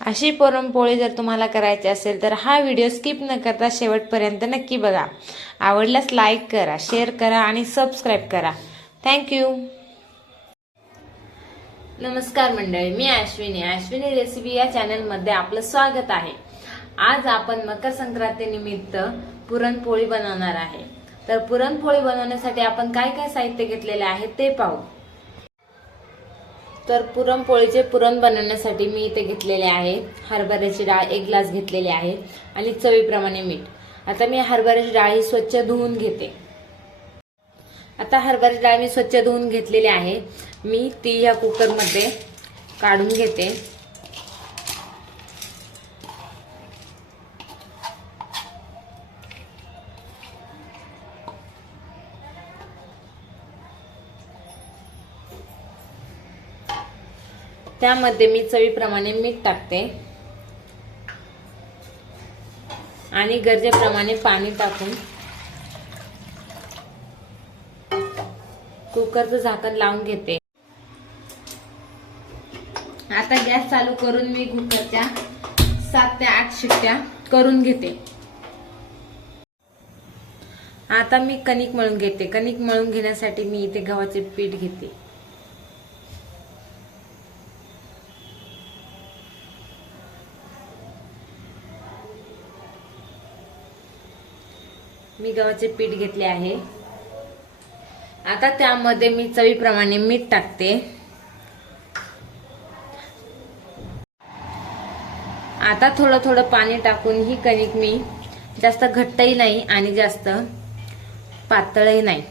अशी पुरणपोळी जर तुम्हाला करायची असेल तर हा व्हिडिओ स्किप न करता शेवटपर्यंत नक्की बघा. आवडल्यास लाईक करा शेअर करा आणि सबस्क्राईब करा. थँक्यू नमस्कार मंडळी मी अश्विनी. अश्विनी रेसिपी या चॅनलमध्ये आपलं स्वागत आहे. आज आपण मकर संक्रांतीनिमित्त पुरणपोळी बनवणार आहे. तर पुरणपोळी बनवण्यासाठी आपण काय काय साहित्य घेतलेले आहे ते पाहू. तर पुरणपोळीचे पुरण बनवण्यासाठी मी इथे घेतलेले आहे. हरभऱ्याची डाळ एक ग्लास घेतलेली आहे आणि चवीप्रमाणे मीठ. आता मी हरभऱ्याची डाळ ही स्वच्छ धुवून घेते. आता हरभऱ्याची डाळ मी स्वच्छ धुवून घेतलेली आहे. मी ती ह्या कुकरमध्ये काढून घेते. त्यामध्ये मी चवीप्रमाणे मीठ टाकते. आणि गरजेप्रमाणे पाणी टाकून. कुकरचं झाकण लावून घेते. आता गॅस चालू करून मी कुकरच्या सात ते आठ शिट्ट्या करून घेते. आता मी कणिक मळून घेते. कणिक मळून घेण्यासाठी मी इथे गव्हाचे पीठ घेते. मी गव्हाचे पीठ घेतले आहे. आता त्यामध्ये मी चवीप्रमाणे मीठ टाकते. आता थोडं थोडं पाणी टाकून ही कणिक मी जास्त घट्टही नाही आणि जास्त पातळही नाही.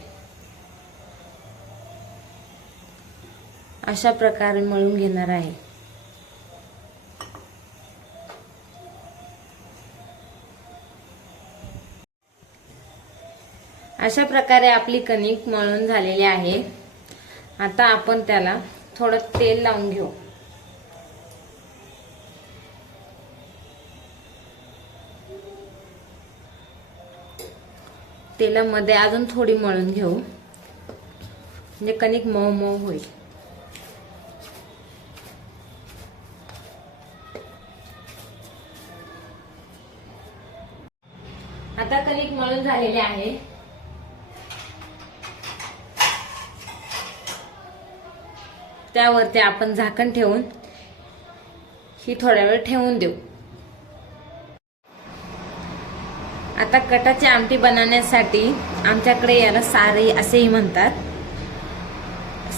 अशा प्रकारे मळून घेणार आहे. अशा प्रकारे आपली कणिक मळून झालेली आहे. आता आपण त्याला थोडं तेल लावून घेऊ. तेलामध्ये अजून थोडी मळून घेऊ. म्हणजे कणिक मऊ मऊ होईल. आता कणिक मळून झालेले आहे. त्यावरती आपण झाकण ठेवून ही थोड्या वेळ ठेवून देऊ. आता कटाची आमटी बनवण्यासाठी आमच्याकडे याला सारही असेही म्हणतात.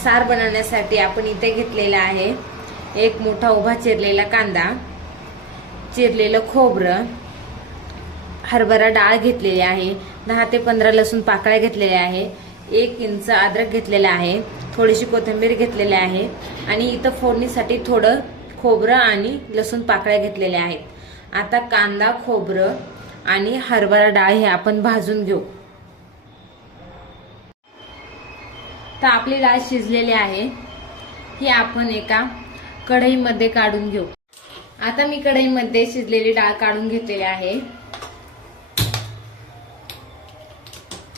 सार बनवण्यासाठी आपण इथे घेतलेला आहे एक मोठा उभा चिरलेला कांदा चिरलेलं खोबरं हरभरा डाळ घेतलेली आहे दहा ते पंधरा लसूण पाकळ्या घेतलेल्या आहे एक इंच अद्रक घेतलेला आहे थोडीशी कोथिंबीर घेतलेली आहे आणि इथं फोडणीसाठी थोडं खोबरं आणि लसूण पाकळ्या घेतलेल्या आहेत. आता कांदा खोबरं आणि हरभरा डाळ हे आपण भाजून घेऊ. तर आपली डाळ शिजलेली आहे. ही आपण एका कढईमध्ये काढून घेऊ. आता मी कढईमध्ये शिजलेली डाळ काढून घेतलेली आहे.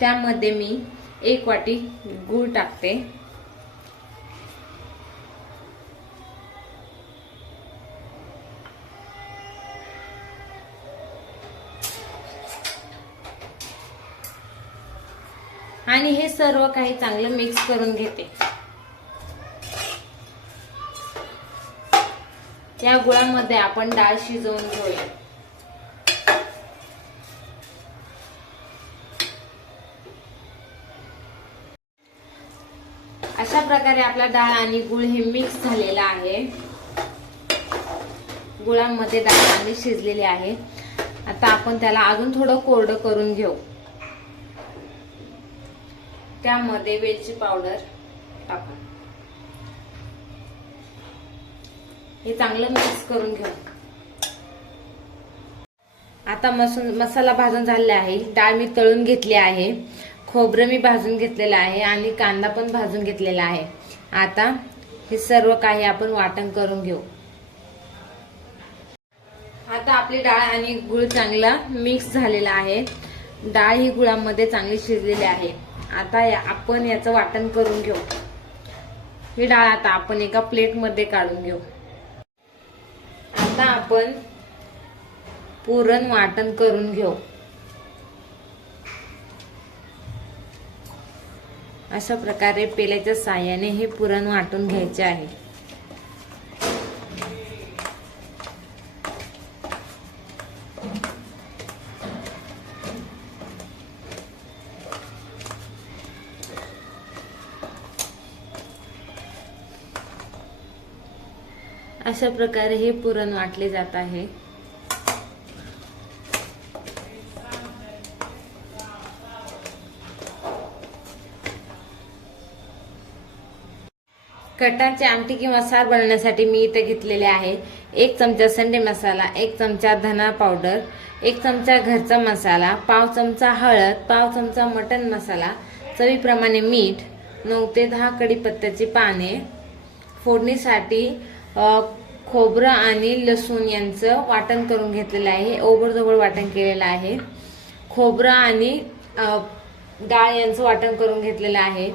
त्यामध्ये मी एक वाटी गूळ टाकते. सर्व काही चांगलं मिक्स करून घेते. या गुळामध्ये आपण डाळ शिजवून घेऊया. अशा प्रकारे आपला डाळ आणि गुळ हे मिक्स झालेला आहे. गुळामध्ये डाळ आणि शिजलेली आहे. आता आपण त्याला अजून थोडं कोरडं करून घेऊ. त्यामध्ये वेलची पावडर टाकू हे चांगलं मिक्स करून घेऊ. आता मसून मसाला भाजून झालेला आहे. डाळ मी तळून घेतली आहे. खोबरं मी भाजून घेतलेलं आहे आणि कांदा पण भाजून घेतलेला आहे. आता हे सर्व काही आपण वाटण करून घेऊ. आता आपली डाळ आणि गुळ चांगला मिक्स झालेला आहे. डाळ ही गुळामध्ये चांगली शिजलेली आहे. आता या- आपण याचं वाटण करून घेऊ. ही डाळ आता आपण एका प्लेटमध्ये काढून घेऊ. आता आपण पुरण वाटण करून घेऊ. अशा प्रकारे पेल्याच्या साह्याने हे पुरण वाटून घ्यायचे आहे. अशा प्रकारे हे पुरण वाटले जात आहे. कटाची आमटी किंवा सार बनवण्यासाठी मी इथे घेतलेले आहे. एक चमचा संडे मसाला एक चमचा धना पावडर एक चमचा घरचा मसाला पाव चमचा हळद पाव चमचा मटन मसाला चवीप्रमाणे मीठ नऊ ते दहा कढीपत्त्याची पाने फोडणीसाठी खोबरं आणि लसूण यांचं वाटण करून घेतलेलं आहे. ओबडधोबड वाटण केलेलं आहे. खोबरं आणि डाळ यांचं वाटण करून घेतलेलं आहे.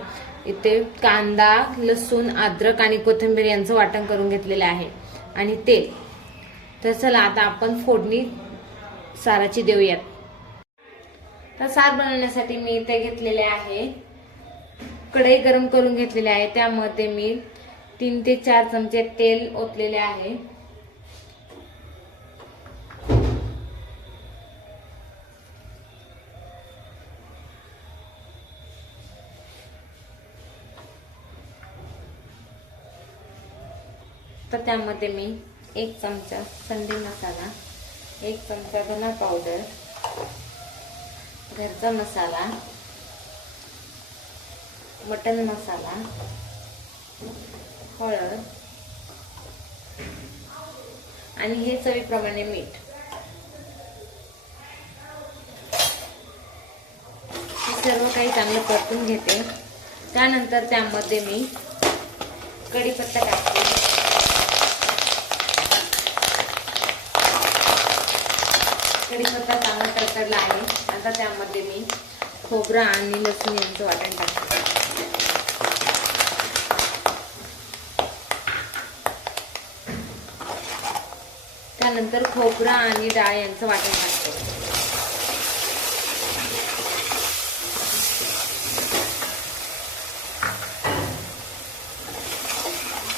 इथे कांदा लसूण अद्रक आणि कोथिंबीर यांचं वाटण करून घेतलेलं आहे. आणि तेल तर चला आता आपण फोडणी साराची देऊयात. तर सार बनवण्यासाठी मी इथे घेतलेले आहे. कढई गरम करून घेतलेली आहे. त्यामध्ये मी तीन ते चार चमचे तेल ओतलेले आहे. तर त्यामध्ये मी एक चमचा संडी मसाला एक चमचा धना पावडर घरचा मसाला मटन मसाला हळद आणि हे चवीप्रमाणे मीठ. हे सर्व काही चांगलं परतून घेते. त्यानंतर त्यामध्ये मी कढीपत्ता टाकते. कढीपत्ता चांगला तडतडला आहे. आता त्यामध्ये मी खोबरा आणि लसूण यांचं वाटण टाकते. त्यानंतर खोबरा आणि डाळ यांचं वाटण टाकते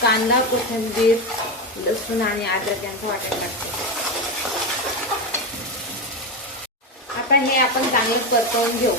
कांदा कोथिंबीर लसूण आणि अद्रक यांचं वाटण टाकते आता हे आपण चांगलं परतवून घेऊ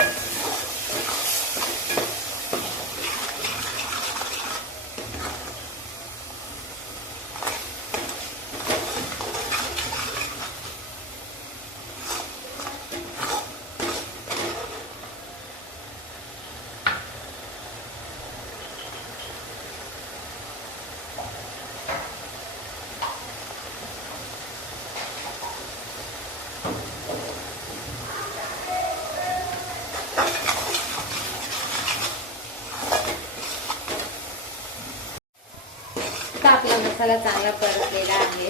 आता आपला मसाला चांगला परतलेला आहे.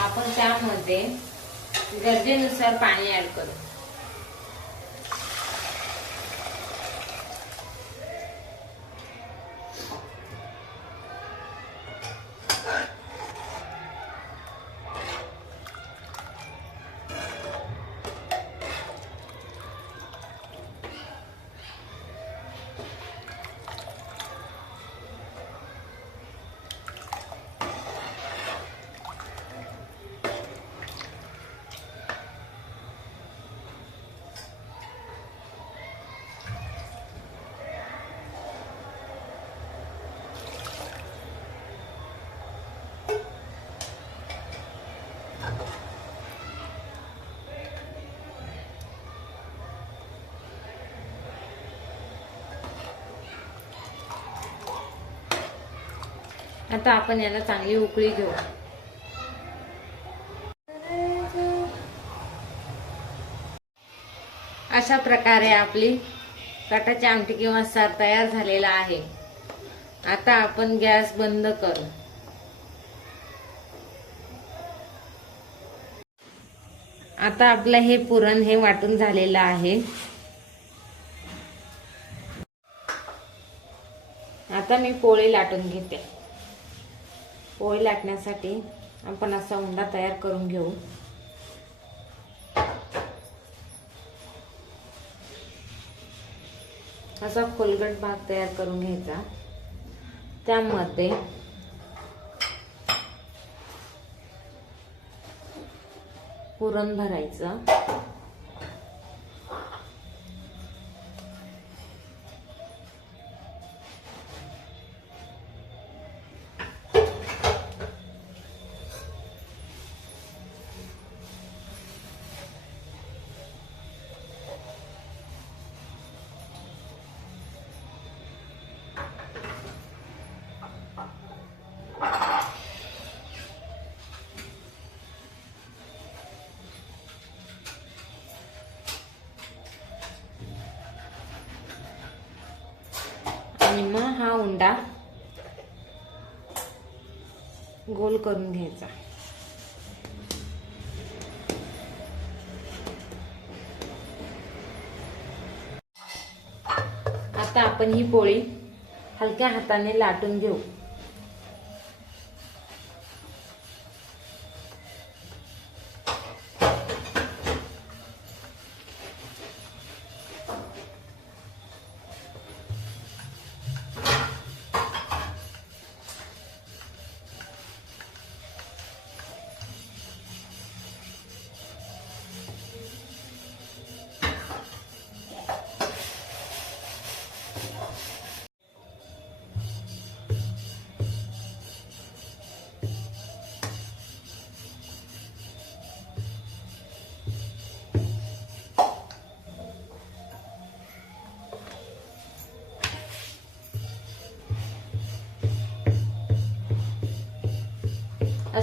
आपण त्यामध्ये गरजेनुसार पाणी ऍड करू. आता आपण याला चांगली उकळी घेऊ. अशा प्रकारे आपली कटाची आमटी किंवा सार तयार झालेला आहे. आता आपण गॅस बंद करू. आता आपलं हे पुरण हे वाटून झालेलं आहे. आता मी पोळी लाटून घेते. पोळी लाटण्यासाठी आपण असा उंडा तयार करून घेऊ. असा खोलगट भाग तयार करून घ्यायचा. त्यामध्ये पुरण भरायचं. आणि मग हा उंडा गोल करून घ्यायचा. आता आपण ही पोळी हलक्या हाताने लाटून घेऊ.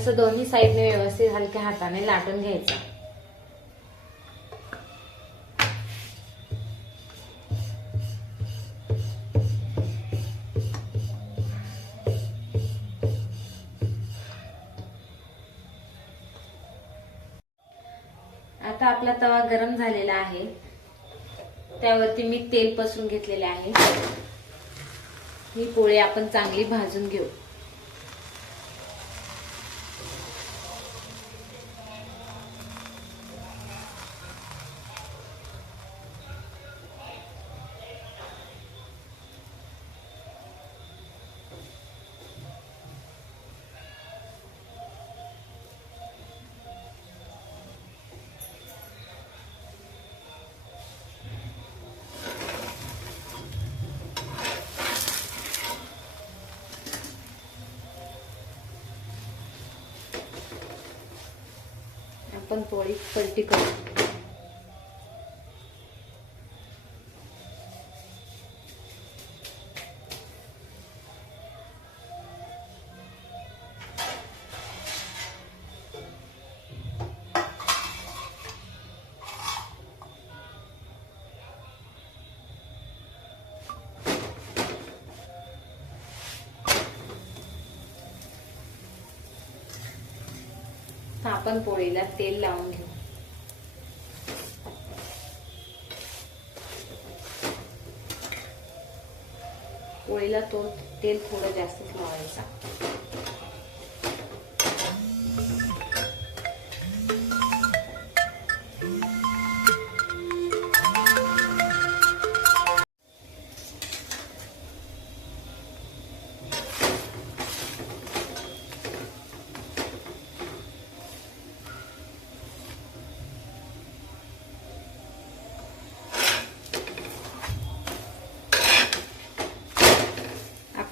असं दोन्ही साईडने व्यवस्थित हलक्या हाताने लाटून घ्यायचं. आता आपला तवा गरम झालेला आहे. त्यावरती मी तेल पसरून घेतलेले आहे. ही पोळी आपण चांगली भाजून घेऊ. आपण पोळी पलटी करू आपण पोळीला तेल लावून घेऊ. पोळीला तो तेल थोडं जास्तच लावायचा.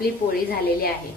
आपली पोळी झालेली आहे.